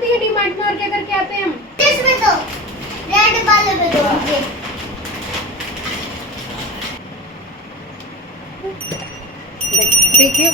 होती है डीमार्ट में और क्या करके आते हैं हम? इसमें तो रेड वाले में दो मुझे। देखिए।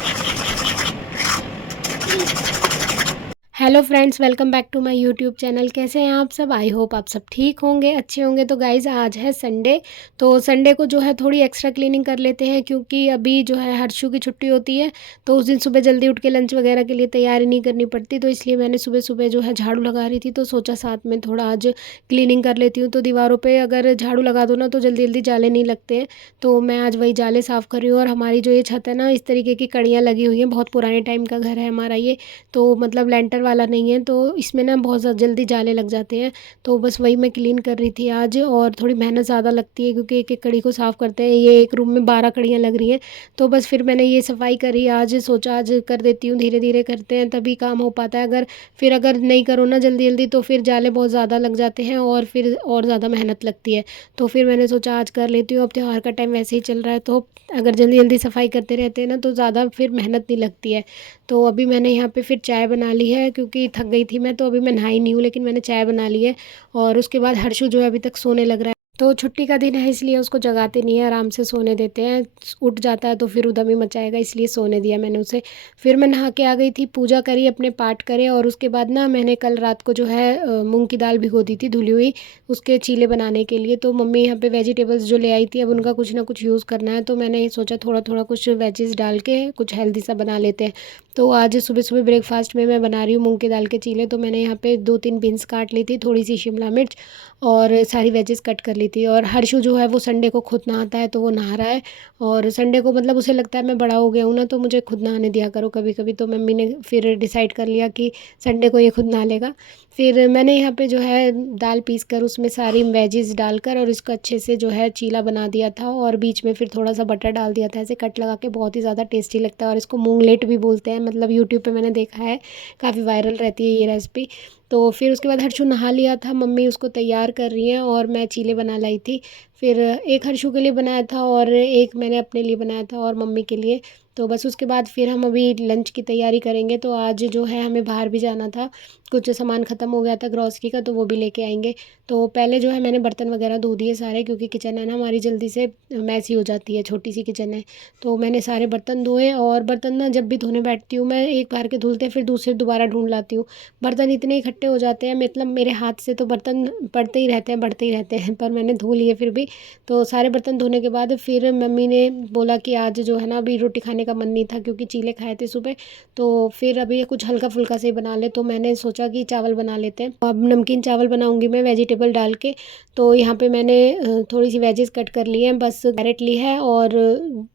Hello friends, welcome back to my YouTube channel. कैसे हैं आप सब? आई होप आप सब ठीक होंगे, अच्छे होंगे। तो गाइज़ आज है संडे, तो संडे को जो है थोड़ी एक्स्ट्रा क्लीनिंग कर लेते हैं, क्योंकि अभी जो है हर्षू की छुट्टी होती है, तो उस दिन सुबह जल्दी उठ के लंच वगैरह के लिए तैयारी नहीं करनी पड़ती, तो इसलिए मैंने सुबह सुबह जो है झाड़ू लगा रही थी, तो सोचा साथ में थोड़ा आज क्लीनिंग कर लेती हूँ। तो दीवारों पर अगर झाड़ू लगा दो ना तो जल्दी जल्दी जाले नहीं लगते हैं, तो मैं आज वही जाले साफ़ कर रही हूँ। और हमारी जो ये छत है ना, इस तरीके की कड़ियाँ लगी हुई हैं, बहुत पुराने टाइम का घर है हमारा ये, तो मतलब लेंटर वाला नहीं है, तो इसमें ना बहुत जल्दी जाले लग जाते हैं। तो बस वही मैं क्लीन कर रही थी आज, और थोड़ी मेहनत ज़्यादा लगती है क्योंकि एक एक कड़ी को साफ़ करते हैं। ये एक रूम में 12 कड़ियाँ लग रही हैं, तो बस फिर मैंने ये सफाई करी आज, सोचा आज कर देती हूँ, धीरे धीरे करते हैं तभी काम हो पाता है। अगर नहीं करो ना जल्दी जल्दी तो फिर जाले बहुत ज़्यादा लग जाते हैं और फिर और ज़्यादा मेहनत लगती है। तो फिर मैंने सोचा आज कर लेती हूँ। अब त्योहार का टाइम वैसे ही चल रहा है, तो अगर जल्दी जल्दी सफाई करते रहते हैं ना तो ज़्यादा फिर मेहनत नहीं लगती है। तो अभी मैंने यहाँ पे फिर चाय बना ली है, क्योंकि थक गई थी मैं, तो अभी मैं नहाई नहीं हूँ, लेकिन मैंने चाय बना ली है। और उसके बाद हर्षु जो है अभी तक सोने लग रहा है, तो छुट्टी का दिन है इसलिए उसको जगाते नहीं है, आराम से सोने देते हैं। उठ जाता है तो फिर उधम ही मचाएगा, इसलिए सोने दिया मैंने उसे। फिर मैं नहा के आ गई थी, पूजा करी, अपने पाठ करे, और उसके बाद ना मैंने कल रात को जो है मूंग की दाल भिगो दी थी धुली हुई, उसके चीले बनाने के लिए। तो मम्मी यहाँ पे वेजिटेबल्स जो ले आई थी, अब उनका कुछ ना कुछ यूज़ करना है, तो मैंने सोचा थोड़ा थोड़ा कुछ वेजेस डाल के कुछ हेल्दी सा बना लेते हैं। तो आज सुबह सुबह ब्रेकफास्ट में मैं बना रही हूँ मूंग की दाल के चीले। तो मैंने यहाँ पे 2-3 बीन्स काट ली थी, थोड़ी सी शिमला मिर्च, और सारी वेजेस कट कर ली थी। और हर्षु जो है वो संडे को खुद नहाता है, तो वो नहा रहा है। और संडे को मतलब उसे लगता है मैं बड़ा हो गया हूँ ना, तो मुझे खुद नहाने दिया करो कभी कभी, तो मम्मी ने फिर डिसाइड कर लिया कि संडे को ये खुद नहा लेगा। फिर मैंने यहाँ पे जो है दाल पीस कर उसमें सारी वेजेस डालकर और इसको अच्छे से जो है चीला बना दिया था, और बीच में फिर थोड़ा सा बटर डाल दिया था, ऐसे कट लगा के, बहुत ही ज़्यादा टेस्टी लगता है। और इसको मूंगलेट भी बोलते हैं, मतलब यूट्यूब पे मैंने देखा है, काफ़ी वायरल रहती है ये रेसिपी। तो फिर उसके बाद हर्षु नहा लिया था, मम्मी उसको तैयार कर रही हैं, और मैं चीले बना लाई थी। फिर एक हर्षु के लिए बनाया था और एक मैंने अपने लिए बनाया था और मम्मी के लिए। तो बस उसके बाद फिर हम अभी लंच की तैयारी करेंगे। तो आज जो है हमें बाहर भी जाना था, कुछ सामान ख़त्म हो गया था ग्रॉसरी का, तो वो भी लेके आएंगे। तो पहले जो है मैंने बर्तन वगैरह धो दिए सारे, क्योंकि किचन है ना हमारी जल्दी से मैसी हो जाती है, छोटी सी किचन है। तो मैंने सारे बर्तन धोए, और बर्तन ना जब भी धोने बैठती हूँ मैं, एक बार के धुलते फिर दूसरे दोबारा ढूंढ लाती हूँ। बर्तन इतने इकट्ठे हो जाते हैं, मतलब मेरे हाथ से तो बर्तन पड़ते ही रहते हैं, बढ़ते ही रहते हैं, पर मैंने धो लिए फिर भी। तो सारे बर्तन धोने के बाद फिर मम्मी ने बोला कि आज जो है ना अभी रोटी खाने का मन नहीं था, क्योंकि चीले खाए थे सुबह, तो फिर अभी कुछ हल्का फुल्का से ही बना ले। तो मैंने सोचा कि चावल बना लेते हैं। अब नमकीन चावल बनाऊंगी मैं वेजिटेबल डाल के। तो यहाँ पे मैंने थोड़ी सी वेजेस कट कर ली हैं, बस कैरेट ली है और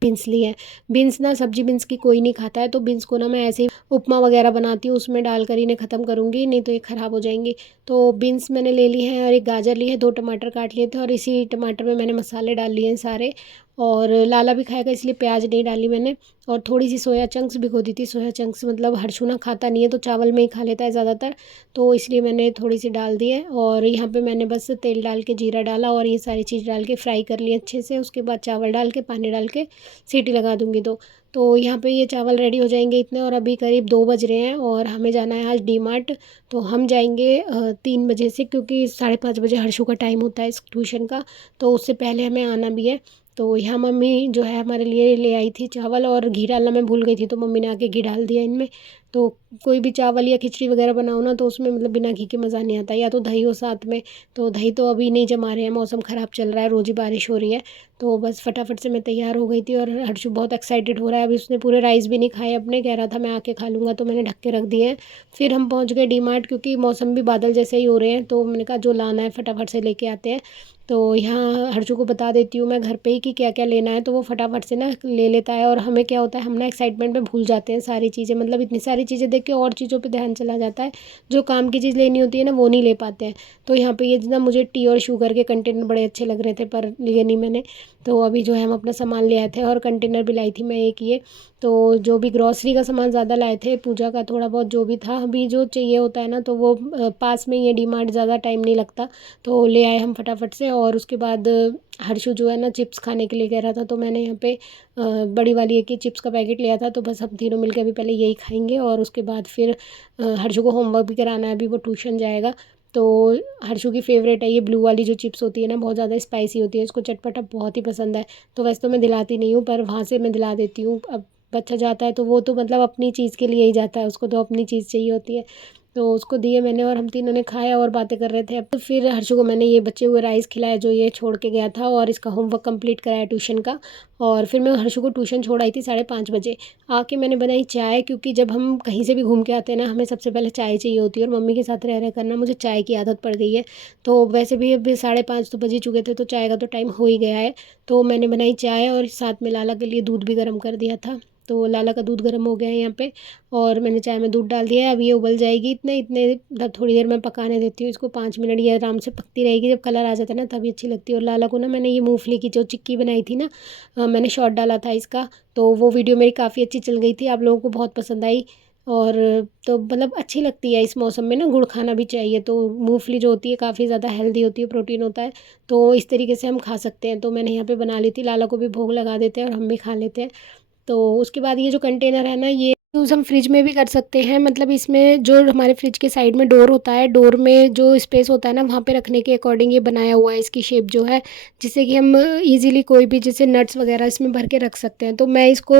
बीन्स ली है। बीन्स ना सब्जी बीन्स की कोई नहीं खाता है, तो बीन्स को ना मैं ऐसे ही उपमा वगैरह बनाती हूँ उसमें डालकर इन्हें ख़त्म करूँगी, नहीं तो ये ख़राब हो जाएंगी। तो बीन्स मैंने ले ली हैं, और एक गाजर ली है, 2 टमाटर काट लिए थे, और इसी टमाटर में मैंने मसाले डाल लिए हैं सारे। और लाला भी खाएगा इसलिए प्याज नहीं डाली मैंने। और थोड़ी सी सोया चंक्स भिगो दी थी, सोया चंक्स मतलब हर्षु ना खाता नहीं है, तो चावल में ही खा लेता है ज़्यादातर, तो इसलिए मैंने थोड़ी सी डाल दी है। और यहाँ पे मैंने बस तेल डाल के जीरा डाला और ये सारी चीज़ डाल के फ्राई कर लिया अच्छे से। उसके बाद चावल डाल के पानी डाल के सीटी लगा दूँगी। तो यहाँ पे ये चावल रेडी हो जाएंगे इतने, और अभी करीब 2 बज रहे हैं, और हमें जाना है आज डी मार्ट। तो हम जाएंगे 3 बजे से, क्योंकि 5:30 बजे हर्षु का टाइम होता है इस ट्यूशन का, तो उससे पहले हमें आना भी है। तो यहाँ मम्मी जो है हमारे लिए ले आई थी चावल, और घी डालना मैं भूल गई थी, तो मम्मी ने आके घी डाल दिया इनमें। तो कोई भी चावल या खिचड़ी वगैरह बनाओ ना, तो उसमें मतलब बिना घी के मज़ा नहीं आता, या तो दही हो साथ में। तो दही तो अभी नहीं जमा रहे हैं, मौसम ख़राब चल रहा है, रोज़ ही बारिश हो रही है। तो बस फटाफट से मैं तैयार हो गई थी, और हर्षु बहुत एक्साइटेड हो रहा है। अभी उसने पूरे राइस भी नहीं खाए अपने, कह रहा था मैं आके खा लूँगा, तो मैंने ढक के रख दिए हैं। फिर हम पहुँच गए डी मार्ट, क्योंकि मौसम भी बादल जैसे ही हो रहे हैं, तो मैंने कहा जो लाना है फटाफट से लेके आते हैं। तो यहाँ हर्षु को बता देती हूँ मैं घर पे ही कि क्या क्या लेना है, तो वो फटाफट से ना ले लेता है। और हमें क्या होता है, हम ना एक्साइटमेंट में भूल जाते हैं सारी चीज़ें, मतलब इतनी सारी चीज़ें देख के और चीज़ों पे ध्यान चला जाता है, जो काम की चीज़ लेनी होती है ना वो नहीं ले पाते हैं। तो यहाँ पे ये ना मुझे टी और शुगर के कंटेनर बड़े अच्छे लग रहे थे, पर लिए नहीं मैंने। तो अभी जो है हम अपना सामान ले आए थे, और कंटेनर भी लाई थी मैं एक ये। तो जो भी ग्रॉसरी का सामान ज़्यादा लाए थे, पूजा का थोड़ा बहुत जो भी था, अभी जो चाहिए होता है ना, तो वो पास में ये डी मार्ट, ज़्यादा टाइम नहीं लगता, तो ले आए हम फटाफट से। और उसके बाद हर्षु जो है ना चिप्स खाने के लिए कह रहा था, तो मैंने यहाँ पे बड़ी वाली एक ही चिप्स का पैकेट लिया था। तो बस हम तीनों मिलकर अभी पहले यही खाएंगे और उसके बाद फिर हर्षु को होमवर्क भी कराना है, अभी वो ट्यूशन जाएगा। तो हर्षु की फ़ेवरेट है ये ब्लू वाली जो चिप्स होती है ना, बहुत ज़्यादा स्पाइसी होती है, इसको चटपटा बहुत ही पसंद है। तो वैसे तो मैं दिलाती नहीं हूँ, पर वहाँ से मैं दिला देती हूँ। अब बच्चा जाता है तो वो तो मतलब अपनी चीज़ के लिए ही जाता है, उसको तो अपनी चीज़ चाहिए होती है। तो उसको दिए मैंने और हम तीनों ने खाया और बातें कर रहे थे। अब तो फिर हर्षु को मैंने ये बचे हुए राइस खिलाया जो ये छोड़ के गया था, और इसका होमवर्क कंप्लीट कराया ट्यूशन का। और फिर मैं हर्षु को ट्यूशन छोड़ आई थी 5:30 बजे। आके मैंने बनाई चाय, क्योंकि जब हम कहीं से भी घूम के आते हैं ना, हमें सबसे पहले चाय चाहिए होती है, और मम्मी के साथ रह करना मुझे चाय की आदत पड़ गई है। तो वैसे भी अभी 5:30 तो बज ही चुके थे, तो चाय का तो टाइम हो ही गया है। तो मैंने बनाई चाय और साथ में लाला के लिए दूध भी गर्म कर दिया था। तो लाला का दूध गर्म हो गया है यहाँ पे, और मैंने चाय में दूध डाल दिया है। अब ये उबल जाएगी, इतने इतने थोड़ी देर मैं पकाने देती हूँ इसको, 5 मिनट ये आराम से पकती रहेगी। जब कलर आ जाता है ना तभी अच्छी लगती है। और लाला को ना मैंने ये मूंगफली की जो चिक्की बनाई थी ना, मैंने शॉर्ट डाला था इसका, तो वो वीडियो मेरी काफ़ी अच्छी चल गई थी, आप लोगों को बहुत पसंद आई। और तो मतलब अच्छी लगती है इस मौसम में ना, गुड़ खाना भी चाहिए। तो मूंगफली जो होती है काफ़ी ज़्यादा हेल्दी होती है, प्रोटीन होता है, तो इस तरीके से हम खा सकते हैं। तो मैंने यहाँ पे बना ली थी, लाला को भी भोग लगा देते हैं और हम भी खा लेते हैं। तो उसके बाद ये जो कंटेनर है ना, ये यूज़ हम फ्रिज में भी कर सकते हैं। मतलब इसमें जो हमारे फ्रिज के साइड में डोर होता है, डोर में जो स्पेस होता है ना, वहाँ पे रखने के अकॉर्डिंग ये बनाया हुआ है, इसकी शेप जो है, जिससे कि हम इजीली कोई भी जैसे नट्स वगैरह इसमें भर के रख सकते हैं। तो मैं इसको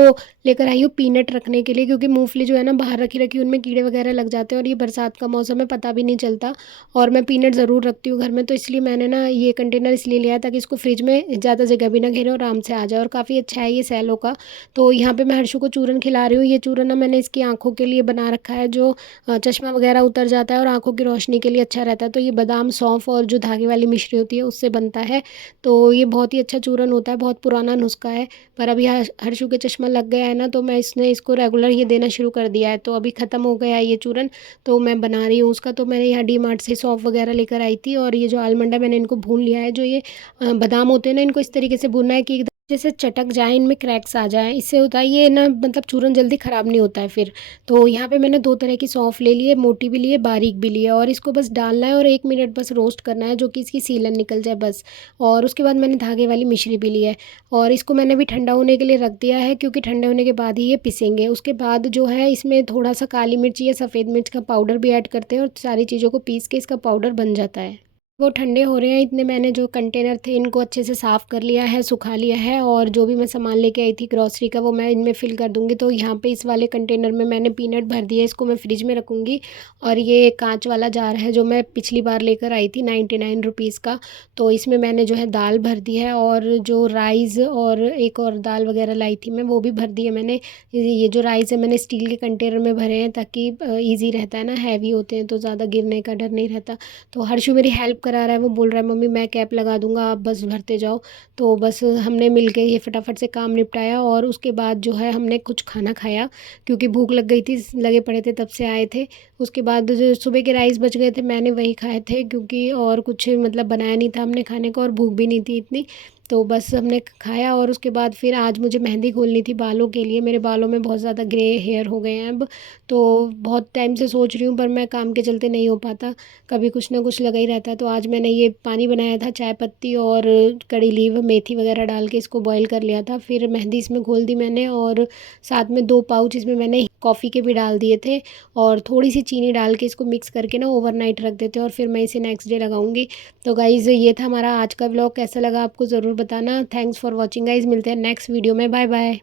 लेकर आई हूँ पीनट रखने के लिए, क्योंकि मूंगफली जो है ना बाहर रखी रखी उनमें कीड़े वगैरह लग जाते हैं, और ये बरसात का मौसम है, पता भी नहीं चलता। और मैं पीनट ज़रूर रखती हूँ घर में, तो इसलिए मैंने ना ये कंटेनर इसलिए लिया है ताकि इसको फ्रिज में ज़्यादा जगह भी ना घेरे और आराम से आ जाए। और काफ़ी अच्छा है ये सैलो का। तो यहाँ पे मैं हर्षु को चूरन खिला रही हूँ। ये चूरन ना मैंने इसकी आँखों के लिए बना रखा है, जो चश्मा वगैरह उतर जाता है और आँखों की रोशनी के लिए अच्छा रहता है। तो ये बादाम, सौंफ और जो धागे वाली मिश्री होती है उससे बनता है। तो ये बहुत ही अच्छा चूरन होता है, बहुत पुराना नुस्खा है, पर अभी हर्षु के चश्मा लग गया है ना, तो मैं इसको रेगुलर ये देना शुरू कर दिया है। तो अभी ख़त्म हो गया है ये चूरन, तो मैं बना रही हूँ उसका। तो मैंने यहाँ डी मार्ट से सौंफ वगैरह लेकर आई थी, और ये जो आलमंड है मैंने इनको भून लिया है। जो ये बादाम होते हैं ना, इनको इस तरीके से भूनना है कि जैसे चटक जाए, इनमें क्रैक्स आ जाए, इससे होता है ये ना, मतलब चूरन जल्दी ख़राब नहीं होता है फिर। तो यहाँ पे मैंने 2 तरह की सौंफ ले ली है, मोटी भी ली है, बारीक भी ली है, और इसको बस डालना है और 1 मिनट बस रोस्ट करना है, जो कि इसकी सीलन निकल जाए बस। और उसके बाद मैंने धागे वाली मिश्री भी ली है, और इसको मैंने भी ठंडा होने के लिए रख दिया है, क्योंकि ठंडे होने के बाद ही ये पिसेंगे। उसके बाद जो है इसमें थोड़ा सा काली मिर्च या सफ़ेद मिर्च का पाउडर भी ऐड करते हैं, और सारी चीज़ों को पीस के इसका पाउडर बन जाता है। वो ठंडे हो रहे हैं इतने, मैंने जो कंटेनर थे इनको अच्छे से साफ़ कर लिया है, सुखा लिया है, और जो भी मैं सामान लेके आई थी ग्रॉसरी का वो मैं इनमें फ़िल कर दूँगी। तो यहाँ पे इस वाले कंटेनर में मैंने पीनट भर दिया, इसको मैं फ्रिज में रखूँगी। और ये कांच वाला जार है जो मैं पिछली बार लेकर आई थी 99 रुपीज़ का, तो इसमें मैंने जो है दाल भर दी है, और जो राइस और एक और दाल वगैरह लाई थी मैं, वो भी भर दी है मैंने। ये जो राइस है मैंने स्टील के कंटेनर में भरे हैं, ताकि ईज़ी रहता है ना, हैवी होते हैं तो ज़्यादा गिरने का डर नहीं रहता। तो हर्षु मेरी हेल्प करा रहा है, वो बोल रहा है मम्मी मैं कैप लगा दूंगा, आप बस भरते जाओ। तो बस हमने मिलके ये फटाफट से काम निपटाया, और उसके बाद जो है हमने कुछ खाना खाया, क्योंकि भूख लग गई थी, लगे पड़े थे तब से आए थे। उसके बाद जो सुबह के राइस बच गए थे मैंने वही खाए थे, क्योंकि और कुछ मतलब बनाया नहीं था हमने खाने को, और भूख भी नहीं थी इतनी। तो बस हमने खाया, और उसके बाद फिर आज मुझे मेहंदी खोलनी थी बालों के लिए। मेरे बालों में बहुत ज़्यादा ग्रे हेयर हो गए हैं अब, तो बहुत टाइम से सोच रही हूँ, पर मैं काम के चलते नहीं हो पाता, कभी कुछ ना कुछ लगा ही रहता है। तो आज मैंने ये पानी बनाया था, चाय पत्ती और कड़ी लीव, मेथी वगैरह डाल के इसको बॉईल कर लिया था, फिर मेहंदी इसमें घोल दी मैंने, और साथ में 2 पाउच इसमें मैंने कॉफ़ी के भी डाल दिए थे, और थोड़ी सी चीनी डाल के इसको मिक्स करके ना ओवरनाइट रख देते हैं, और फिर मैं इसे नेक्स्ट डे लगाऊंगी। तो गाइज़ ये था हमारा आज का व्लॉग, कैसा लगा आपको ज़रूर बताना। थैंक्स फॉर वॉचिंग गाइज़, मिलते हैं नेक्स्ट वीडियो में, बाय बाय।